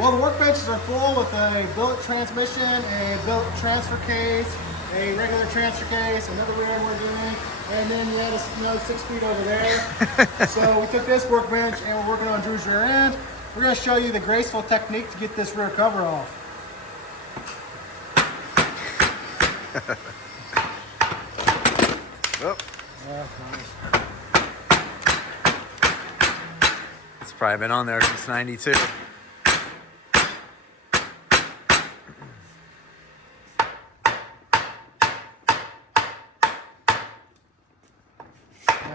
Well, the workbenches are full with a billet transmission, a billet transfer case, a regular transfer case, another rear end we're doing, and then you had another 6 feet over there. So we took this workbench and we're working on Drew's rear end. We're going to show you the graceful technique to get this rear cover off. Oh. Yeah, that's nice. It's probably been on there since '92.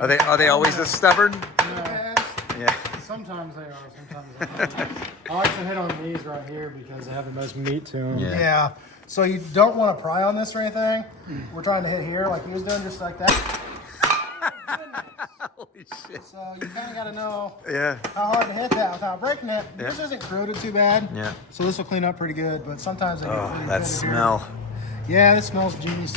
Are they always this stubborn? Yeah. Yeah. Sometimes they are, sometimes they're not. I like to hit on these right here because they have the most meat to them. Yeah. So you don't want to pry on this or anything. We're trying to hit here like he was doing, just like that. Holy shit. So you kind of got to know Yeah. how hard to hit that without breaking it. This isn't corroded too bad. Yeah. So this will clean up pretty good, but sometimes they get Oh, really that good smell. Here. Yeah, this smells genius.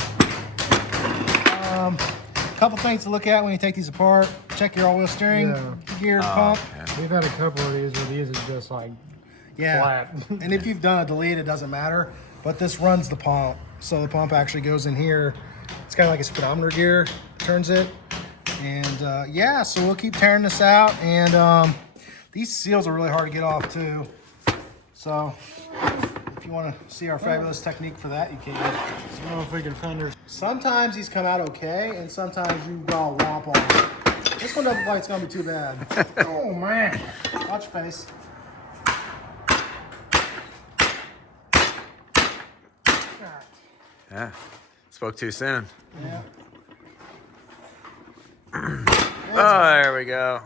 Couple things to look at when you take these apart. Check your all-wheel steering gear pump. Okay. We've had a couple of these where these is just like flat. And if you've done a delete, it doesn't matter. But this runs the pump. So the pump actually goes in here. It's kind of like a speedometer gear, turns it. And yeah, so we'll keep tearing this out. And these seals are really hard to get off too. So if you want to see our fabulous technique for that, you can. Small freaking fenders. Sometimes these come out okay, and sometimes you go womp on them. This one doesn't look like it's going to be too bad. Oh man. Watch your face. Yeah. Spoke too soon. Yeah. Oh, there we go.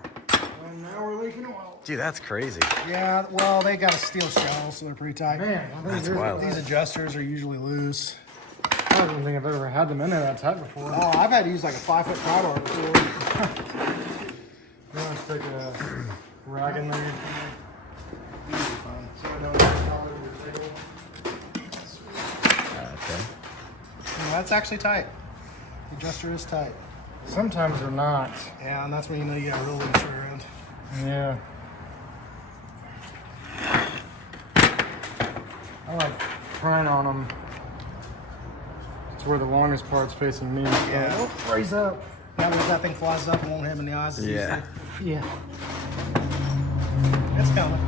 And now we're leaking oil. Dude, that's crazy. Yeah, well, they got a steel shell, so they're pretty tight. Man, That's wild. These adjusters are usually loose. I don't think I've ever had them in there that tight before. Oh, I've had to use like a 5-foot pry bar before. You want to stick a rag in there? Okay. Yeah, that's actually tight. The adjuster is tight. Sometimes they're not. Yeah, and that's when you know you got a real loose rear end. Yeah. I like prying on them. It's where the longest part's facing me. Yeah. Oh, raise up. That way, if that thing flies up, it won't hit him in the eyes. Yeah. Yeah. It's coming.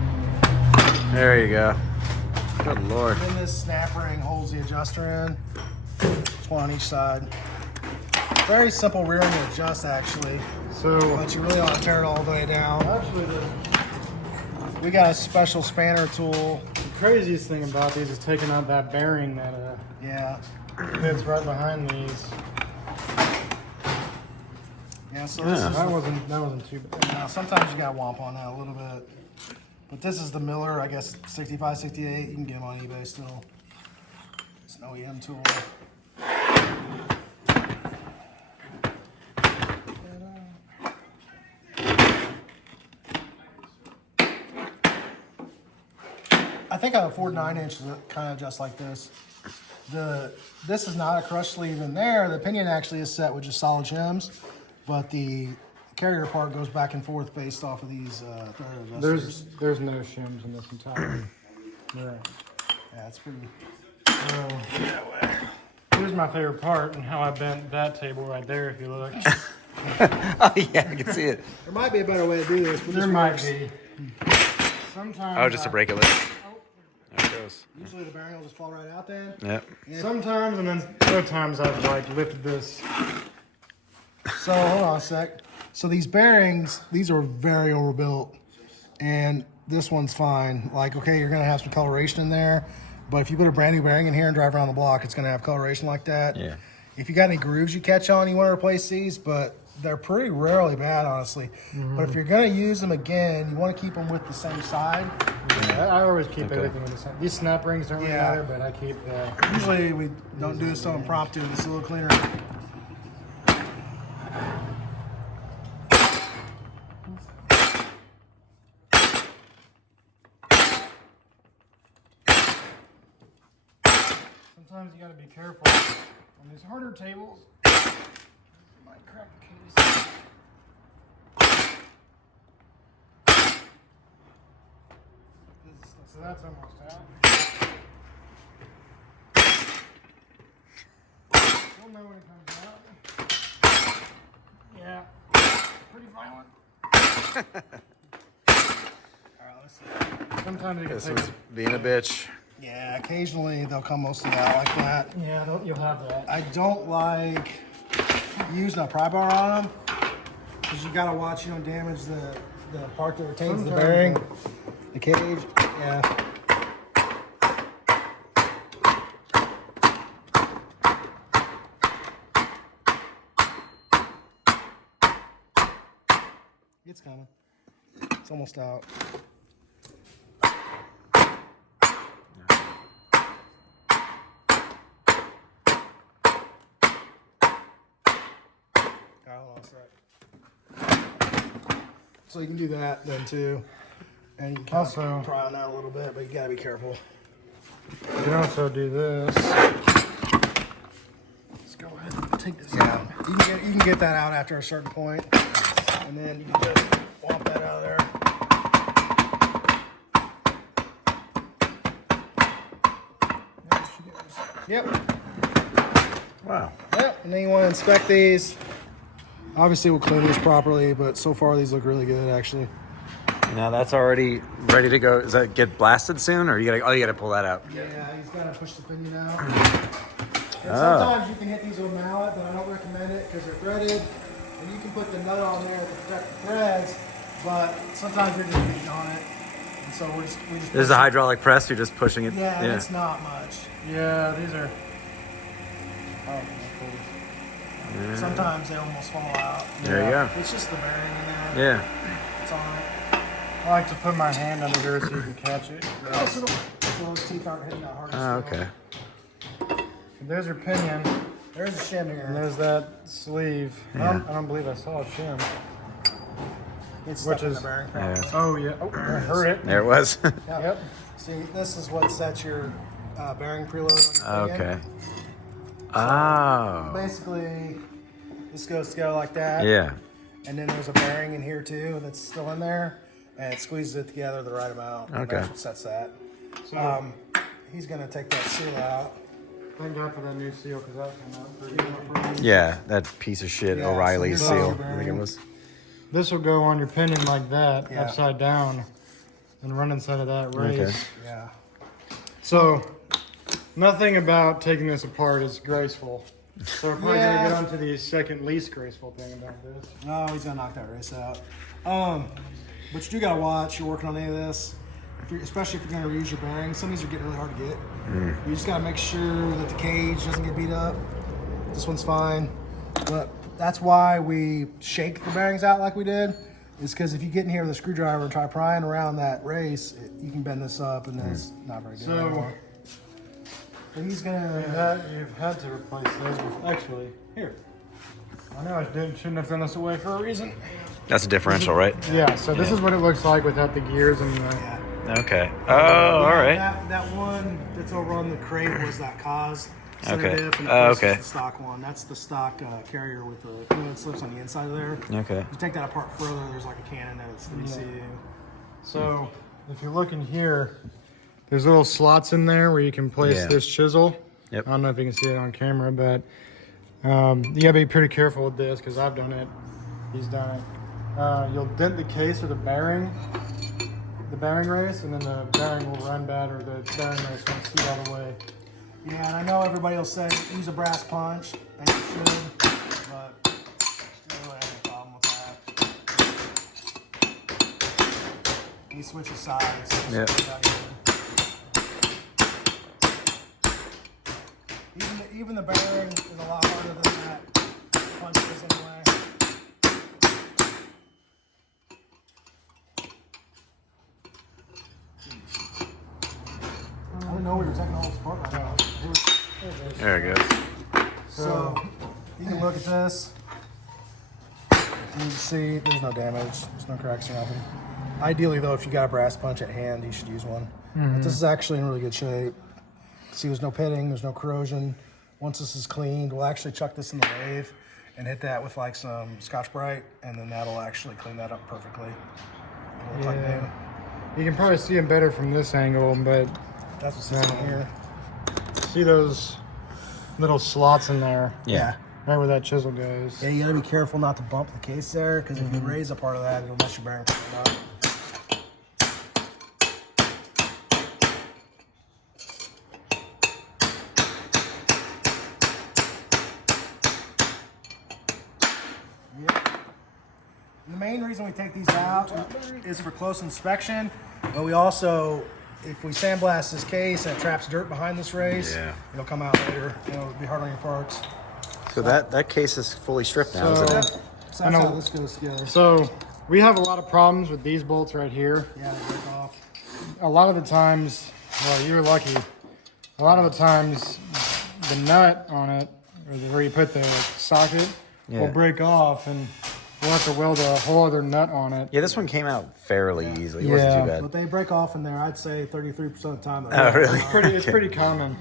There you go. Good Lord. Then this snap ring holds the adjuster in. It's one on each side. Very simple rear end to adjust, actually. So, But you really ought to tear it all the way down. actually, We got a special spanner tool. the craziest thing about these is taking out that bearing that Yeah. fits right behind these. Yeah, so this is That wasn't too bad. now, sometimes you got to womp on that a little bit. But this is the Miller, I guess 65, 68. You can get them on eBay still. It's an OEM tool. I think I have a Ford 9-inch that kind of just like this. This is not a crush sleeve in there. The pinion actually is set with just solid shims, but the carrier part goes back and forth based off of these thread adjusters. There's no shims in this entire. Right. Yeah, it's pretty. Here's my favorite part and how I bent that table right there. If you look, Oh, yeah, I can see it. There might be a better way to do this, but there this might works. be. Sometimes. Oh, just to break it loose. There it goes. Usually the bearing will just fall right out then. Yep. Sometimes, and then other times I've like lifted this. So hold on a sec. So these bearings, these are very overbuilt, and this one's fine. Like, okay, you're gonna have some coloration in there, but if you put a brand new bearing in here and drive around the block, it's gonna have coloration like that. Yeah. If you got any grooves you catch on, you want to replace these, but they're pretty rarely bad, honestly. But if you're gonna use them again, you want to keep them with the same side. I always keep everything in the same. These snap rings don't really matter, but I keep. Usually we don't do this so impromptu. It's a little cleaner. Sometimes you got to be careful on these harder tables. You might crack the case. So that's almost out. We'll know when it comes out. Yeah, pretty violent. Alright, let's see. Sometimes you can This take was it. being a bitch. Yeah, occasionally they'll come mostly out like that. Yeah, you'll have that. I don't like using a pry bar on them because you gotta watch you don't damage the part that retains the Sometimes bearing, the cage. Yeah. It's coming. It's almost out. Hold on a sec. So you can do that then too. And you can Also pry on that a little bit, but you gotta be careful. you can also do this. Let's go ahead and take this out. You can get that out after a certain point. And then you can just whomp that out of there. Yep. Wow. Yep. And then you want to inspect these. Obviously, we'll clean these properly, but so far these look really good, actually. Now that's already ready to go. Does that get blasted soon, or you gotta pull that out? Yeah, he's got to push the pinion out. And sometimes you can hit these with a mallet, but I don't recommend it because they're threaded. And you can put the nut on there to protect the threads, but sometimes you're just beating on it. And so we just This is a hydraulic press. You're just pushing it. Yeah, and it's not much. Yeah, these are. Oh, Yeah. Sometimes they almost fall out. There you go. It's just the bearing in there. Yeah. It's on it. I like to put my hand under here so you can catch it. So those teeth aren't hitting that hard. Oh, okay. There's your pinion, There's a shim and here. there's that sleeve. Yeah. I don't believe I saw a shim. It's which stuck in is- the bearing. Yeah. Oh yeah. Oh, I heard it. There it was. Yep. See, this is what sets your bearing preload on your pinion. Okay. Oh. Basically, this goes together like that. Yeah. And then there's a bearing in here too that's still in there, and it squeezes it together the right amount. And Okay. that's what sets that. So He's gonna take that seal out. thank God for that new seal because that came out pretty good. Yeah. That piece of shit Yeah, so O'Reilly here's seal. all I the think it bearing. was. This will go on your pinion like that, Yeah. upside down, and run inside of that race. Okay. Yeah. So nothing about taking this apart is graceful. So we're probably Yeah. gonna get on to the second least graceful thing about this. Oh, he's gonna knock that race out. But you do gotta watch. You're working on any of this, especially if you're gonna reuse your bearings. Some of these are getting really hard to get. You just gotta make sure that the cage doesn't get beat up. This one's fine, but that's why we shake the bearings out like we did. Is because if you get in here with a screwdriver and try prying around that race, you can bend this up, and then it's not very good So- anymore. But he's gonna. You've had to replace those before. Actually, here. I know shouldn't have thrown this away for a reason. That's a differential, right? Yeah, so this is what it looks like without the gears and the... Yeah. Okay. Oh, all right. That one that's over on the crate was that cause center Okay. diff, and Oh, this okay. is the stock one. That's the stock carrier with the fluid slips on the inside of there. Okay. You take that apart further, there's like a can in there that's the ECU. So if you look in here, there's little slots in there where you can place Yeah. this chisel. Yep. I don't know if you can see it on camera, but you gotta be pretty careful with this because I've done it. He's done it. You'll dent the case or the bearing race, and then the bearing will run bad, or the bearing race won't seat all the way. Yeah, and I know everybody will say use a brass punch, and you should, but I don't really have a problem with that. You switch sides. Yeah. Even the bearing is a lot harder than that punch is anyway. I don't know where you're taking all this apart right now. There it goes. So you can look at this. You can see there's no damage, there's no cracks or nothing. Ideally though, if you got a brass punch at hand, you should use one. But this is actually in really good shape. See, there's no pitting, there's no corrosion. Once this is cleaned, we'll actually chuck this in the lathe and hit that with like some Scotch-Brite, and then that'll actually clean that up perfectly. It'll look like new. You can probably see them better from this angle, but That's what's happening here. see those little slots in there, Yeah. right where that chisel goes. Yeah, you gotta be careful not to bump the case there, because if you raise a part of that, it'll mess your bearing up. Yep. The main reason we take these out is for close inspection, but we also, if we sandblast this case and it traps dirt behind this race, it'll come out later. It'll be hard on your parts. So that case is fully stripped now, So- isn't it? So that's how this goes together. So we have a lot of problems with these bolts right here. Yeah, they break off. A lot of the times, well, you were lucky. A lot of the times, the nut on it, or where you put the socket, will break off, and we'll have to weld a whole other nut on it. Yeah, this one came out fairly easily. It wasn't too Yeah. bad. But they break off in there, I'd say 33% of the time. Oh, really? It's pretty common.